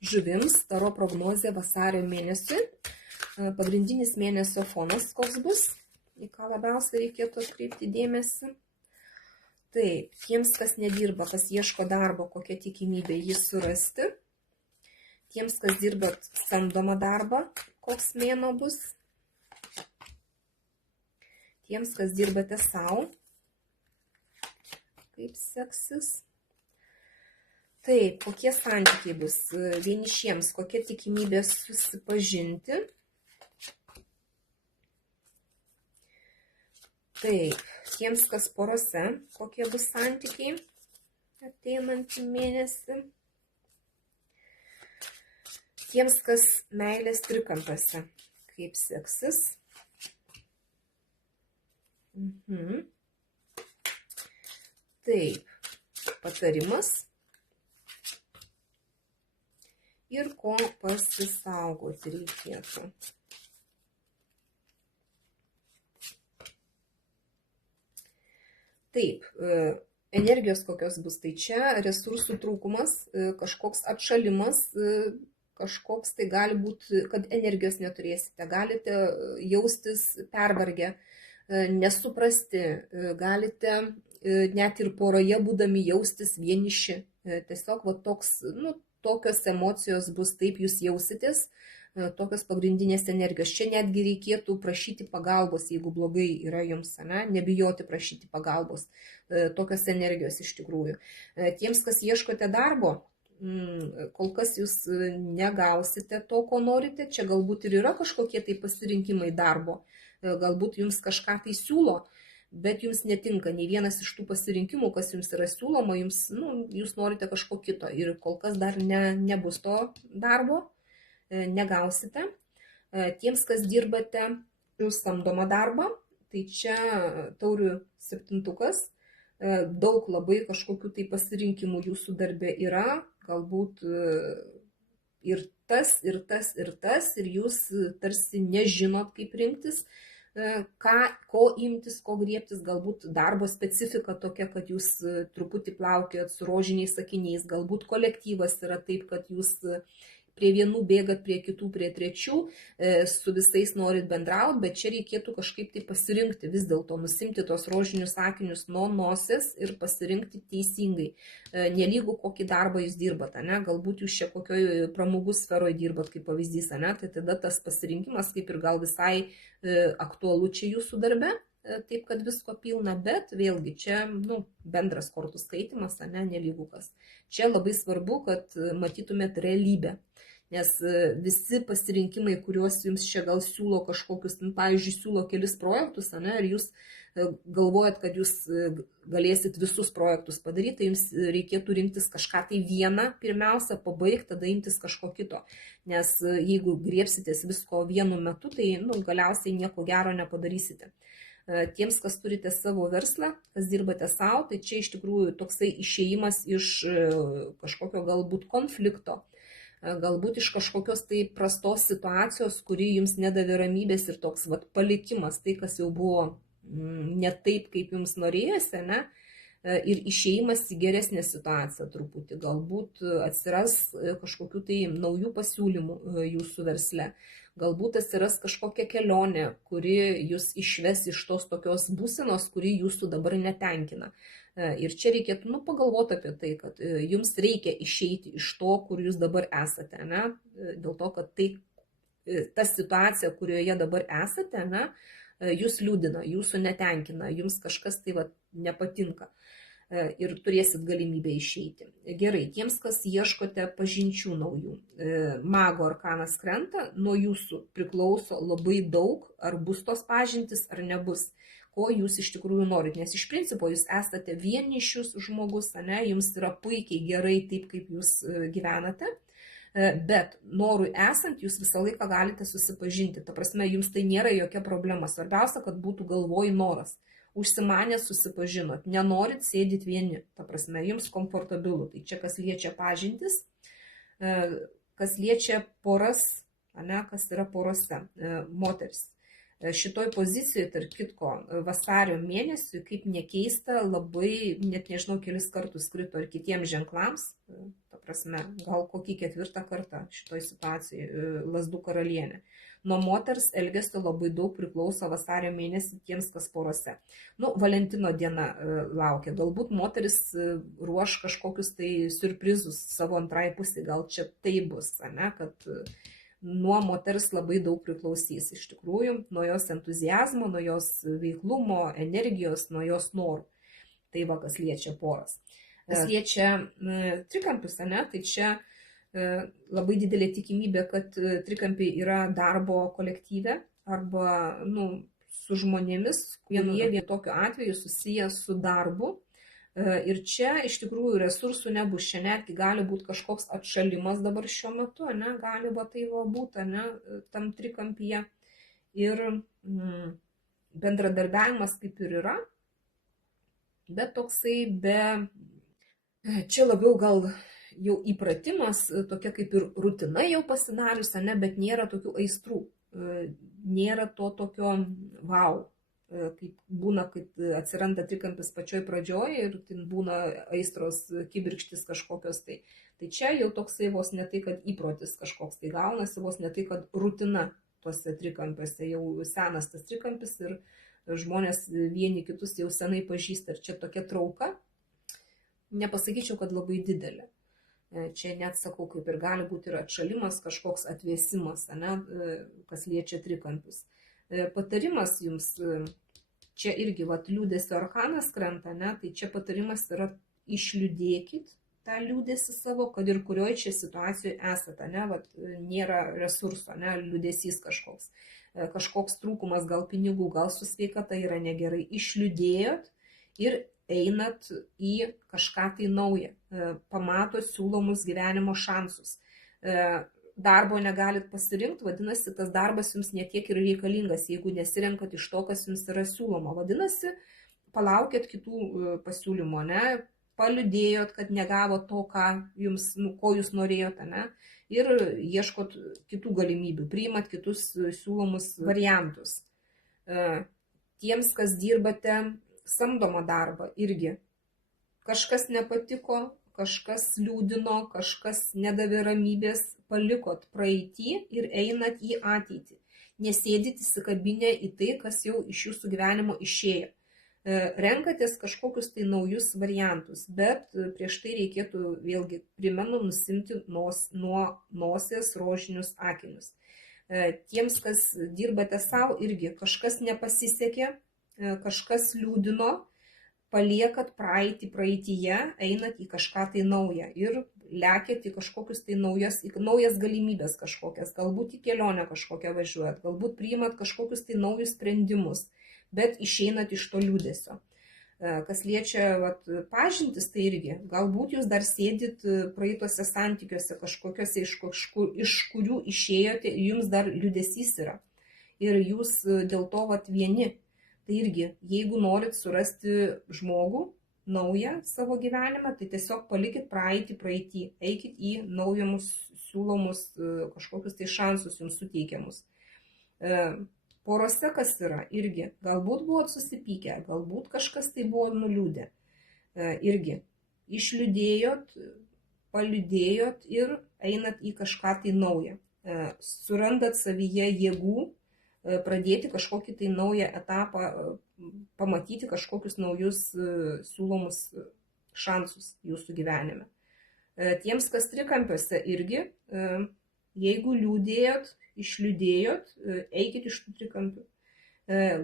Žuvims taro prognozė vasario mėnesiui. Pagrindinis mėnesio fonas koks bus, į ką labiausiai reikėtų atkreipti dėmesį. Taip, tiems, kas nedirba, kas ieško darbo, kokia tikimybė jį surasti. Tiems, kas dirba samdomą darbą, koks mėnuo bus. Tiems, kas dirbate savo, kaip seksis. Taip, kokie santykiai bus vienišiems, kokia tikimybė susipažinti. Taip, tiems, kas porose, kokie bus santykiai ateinantį mėnesį. Tiems, kas meilės trikampiuose, kaip seksis. Taip, patarimas. Ir ko pasisaugoti reikėtų. Taip, energijos kokios bus, tai čia resursų trūkumas, kažkoks atšalimas, kažkoks tai gali būti, kad energijos neturėsite, galite jaustis pervargę, nesuprasti, galite net ir poroje būdami jaustis vieniši, tiesiog va toks, tokios emocijos bus, taip jūs jausitės, tokios pagrindinės energijos. Čia netgi reikėtų prašyti pagalbos, jeigu blogai yra jums, nebijoti prašyti pagalbos, tokios energijos iš tikrųjų. Tiems, kas ieškote darbo, kol kas jūs negausite to, ko norite, čia galbūt ir yra kažkokie tai pasirinkimai darbo, galbūt jums kažką tai siūlo, bet jums netinka nei vienas iš tų pasirinkimų, kas jums yra siūloma, jūs norite kažko kito ir kol kas dar nebus to darbo, negausite. Tiems, kas dirbate jūs samdomą darbą, tai čia taurių septintukas, daug labai kažkokių tai pasirinkimų jūsų darbe yra, galbūt ir tas, ir tas, ir tas, ir jūs tarsi nežinot, kaip rinktis, ko imtis, ko griebtis, galbūt darbo specifika tokia, kad jūs truputį plaukiojat su rožiniais akiniais, galbūt kolektyvas yra taip, kad jūs prie vienų bėgat, prie kitų, prie trečių, su visais norit bendrauti, bet čia reikėtų kažkaip tai pasirinkti, vis dėlto nusimti tos rožinius akinius nuo nosies ir pasirinkti teisingai. Nelygu kokį darbą jūs dirbat, galbūt jūs čia kokioj pramogų sferoje dirbat, kaip pavyzdys, tai tada tas pasirinkimas kaip ir gal visai aktualu čia jūsų darbe, taip kad visko pilna, bet vėlgi čia bendras kortų skaitimas, nelygu kas. Čia labai svarbu, kad matytumėt realybę. Nes visi pasirinkimai, kuriuos jums čia gal siūlo kažkokius, pavyzdžiui, siūlo kelis projektus, ir jūs galvojat, kad jūs galėsit visus projektus padaryti, tai jums reikėtų rinktis kažką tai vieną, pirmiausia, pabaigti, tada imtis kažko kito. Nes jeigu griebsitės visko vienu metu, tai galiausiai nieko gero nepadarysite. Tiems, kas turite savo verslą, kas dirbate savo, tai čia iš tikrųjų toksai išėjimas iš kažkokio galbūt konflikto, galbūt iš kažkokios tai prastos situacijos, kuri jums nedavė ramybės ir toks palikimas, tai kas jau buvo ne taip, kaip jums norėjosi, ir išėjimas į geresnę situaciją truputį, galbūt atsiras kažkokių tai naujų pasiūlymų jūsų versle, galbūt atsiras kažkokia kelionė, kuri jūs išves iš tos tokios būsenos, kuri jūsų dabar netenkina. Ir čia reikėtų pagalvoti apie tai, kad jums reikia išeiti iš to, kur jūs dabar esate, dėl to, kad ta situacija, kurioje dabar esate, jūs liūdina, jūsų netenkina, jums kažkas tai nepatinka ir turėsit galimybę išeiti. Gerai, tiems, kas ieškote pažinčių naujų, mago arkanas krenta, nuo jūsų priklauso labai daug, ar bus tos pažintis, ar nebus, ko jūs iš tikrųjų norit, nes iš principo jūs esate vienišius žmogus, jums yra puikiai gerai taip, kaip jūs gyvenate, bet norui esant, jūs visą laiką galite susipažinti, ta prasme, jums tai nėra jokia problema, svarbiausia, kad būtų galvoj noras. Užsimanę susipažinot, nenorit sėdit vieni, ta prasme, jums komfortabilu. Tai čia kas liečia pažintis, kas liečia poras, kas yra porose, moteris. Šitoj pozicijoje, tarp kitko, vasario mėnesiui, kaip nekeista, labai, net nežinau, kelis kartus krito ir kitiems ženklams, ta prasme, gal kokį 4. kartą šitoj situacijai Lazdų karalienė. Nuo moters elgesio labai daug priklauso vasario mėnesį tiems, kas porose. Valentino diena laukia, galbūt moteris ruoš kažkokius tai surprizus savo antrai pusė, gal čia tai bus, ne, kad nuo moters labai daug priklausys iš tikrųjų, nuo jos entuzijazmo, nuo jos veiklumo, energijos, nuo jos norų. Tai va, kas liečia poras. Kas liečia trikampius, ne, tai čia labai didelė tikimybė, kad trikampiai yra darbo kolektyve arba su žmonėmis, kurie tokiu atveju susiję su darbu. Ir čia iš tikrųjų resursų nebus, čia netgi gali būti kažkoks atšalimas dabar šiuo metu, ne, gali tai būti, ne, tam trikampyje. Ir bendradarbiavimas kaip ir yra, bet toksai čia labiau gal jau įpratimas, tokia kaip ir rutina jau pasidariusi, ne, bet nėra tokių aistrų, nėra to tokio wow. Kaip būna, kad atsiranda trikampis pačioj pradžioj ir būna aistros kibirkštis kažkokios tai. Tai čia jau toksai vos ne tai, kad įprotis kažkoks tai gaunasi, vos ne tai, kad rutina tuose trikampiuose, jau senas tas trikampis ir žmonės vieni kitus jau senai pažįsta. Ir čia tokia trauka, nepasakyčiau, kad labai didelė. Čia net sakau, kaip ir gali būti ir atšalimas, kažkoks atvėsimas, ne, kas liečia trikampius. Patarimas jums, čia irgi liūdesio arkanas krenta, ne, tai čia patarimas yra išliūdėkit tą liūdesį savo, kad ir kurioj čia situacijoje esate, ne, nėra resurso, ne, liūdesys kažkoks trūkumas, gal pinigų, gal su sveikata yra negerai, išliūdėjot ir einat į kažką tai naują, pamatot siūlomus gyvenimo šansus. Darbo negalit pasirinkti, vadinasi, tas darbas jums netiek ir reikalingas, jeigu nesirenkat iš to, kas jums yra siūloma. Vadinasi, palaukėt kitų pasiūlymų, ne, paliūdėjot, kad negavo to, ko jūs norėjote, ne, ir ieškot kitų galimybių, priimat kitus siūlomus variantus. Tiems, kas dirbate samdomą darbą, irgi kažkas nepatiko, kažkas liūdino, kažkas nedavė ramybės, palikot praeitį ir einat į ateitį. Nesėdit įsikabinę į tai, kas jau iš jūsų gyvenimo išėjo. Renkatės kažkokius tai naujus variantus, bet prieš tai reikėtų, vėlgi, primenu, nusimti nuo nosies rožinius akinius. Tiems, kas dirbate savo, irgi kažkas nepasisekė, kažkas liūdino, paliekat praeitį praeityje, einat į kažką tai naują ir lekiat į kažkokius tai naujas galimybės kažkokias, galbūt į kelionę kažkokią važiuojat, galbūt priimat kažkokius tai naujus sprendimus, bet išeinat iš to liūdesio. Kas liečia pažintis, tai irgi, galbūt jūs dar sėdit praeituose santykiuose kažkokiuose, iš kurių išėjote, jums dar liūdesys yra ir jūs dėl to vieni. Tai irgi, jeigu norit surasti žmogų naują savo gyvenimą, tai tiesiog palikit praeitį, eikit į naujamus siūlomus kažkokius tai šansus jums suteikiamus. Porose kas yra, irgi, galbūt buvot susipykę, galbūt kažkas tai buvo nuliūdę. Irgi, išliūdėjot, paliūdėjot ir einat į kažką tai naują. Surandat savyje jėgų, pradėti kažkokį tai naują etapą, pamatyti kažkokius naujus siūlomus šansus jūsų gyvenime. Tiems, kas trikampiuose irgi, jeigu liūdėjot, išliūdėjot, eikit iš tų trikampių.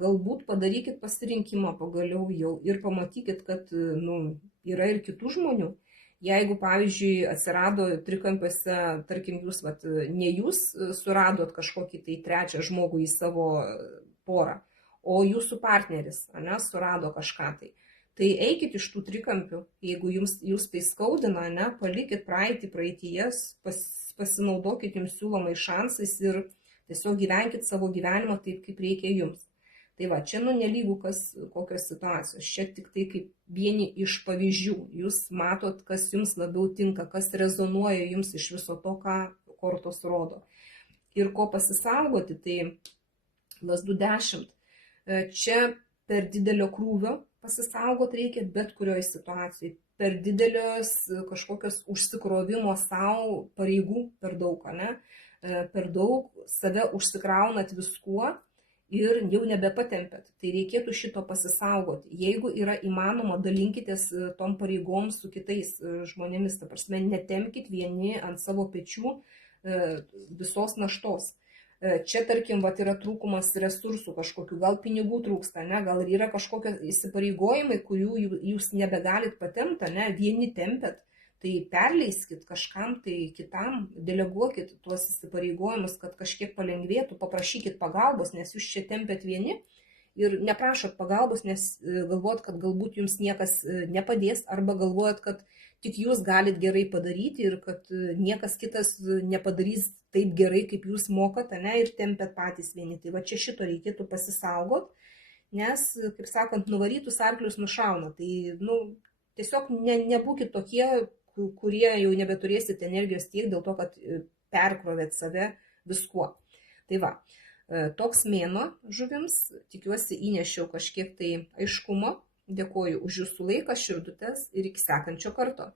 Galbūt padarykit pasirinkimą pagaliau jau ir pamatykit, kad yra ir kitų žmonių. Jeigu, pavyzdžiui, atsirado trikampiuose, tarkim, ne jūs suradot kažkokį tai trečią žmogų į savo porą, o jūsų partneris, surado kažką tai. Tai eikit iš tų trikampių, jeigu jūs tai skaudina, palikit praeityje, pasinaudokit jums siūlomai šansais ir tiesiog gyvenkit savo gyvenimą taip, kaip reikia jums. Tai va, čia nelygų kokios situacijos, čia tik tai kaip vieni iš pavyzdžių, jūs matot, kas jums labiau tinka, kas rezonuoja jums iš viso to, ką kortos rodo. Ir ko pasisaugoti, tai lazdų 10. Čia per didelio krūvio pasisaugot reikia bet kurioje situacijoje. Per didelios kažkokios užsikrovimo savo pareigų per daug, ne? Per daug save užsikraunat viskuo ir jau nebepatempėt. Tai reikėtų šito pasisaugoti. Jeigu yra įmanoma, dalinkitės tom pareigom su kitais žmonėmis. Ta prasme, netemkit vieni ant savo pečių visos naštos. Čia, tarkim, yra trūkumas resursų kažkokių, gal pinigų trūksta, ne? Gal yra kažkokie įsipareigojimai, kurių jūs nebegalit patempti, ne? Vieni tempėt, tai perleiskit kažkam, tai kitam, deleguokit tuos įsipareigojimus, kad kažkiek palengvėtų, paprašykit pagalbos, nes jūs čia tempėt vieni ir neprašot pagalbos, nes galvojat, kad galbūt jums niekas nepadės, arba galvojat, kad tik jūs galit gerai padaryti ir kad niekas kitas nepadarys taip gerai, kaip jūs mokat, ne, ir tempėt patys vieni. Tai va čia šito reikėtų pasisaugot, nes, kaip sakant, nuvarytus arklius nušauna. Tai, tiesiog nebūkit tokie, kurie jau nebeturėsit energijos tiek dėl to, kad perkrovėt save viskuo. Tai va, toks mėnuo žuvims, tikiuosi įnešiau kažkiek tai aiškumo. Dėkoju už jūsų laiką, širdutes ir iki sekančio karto.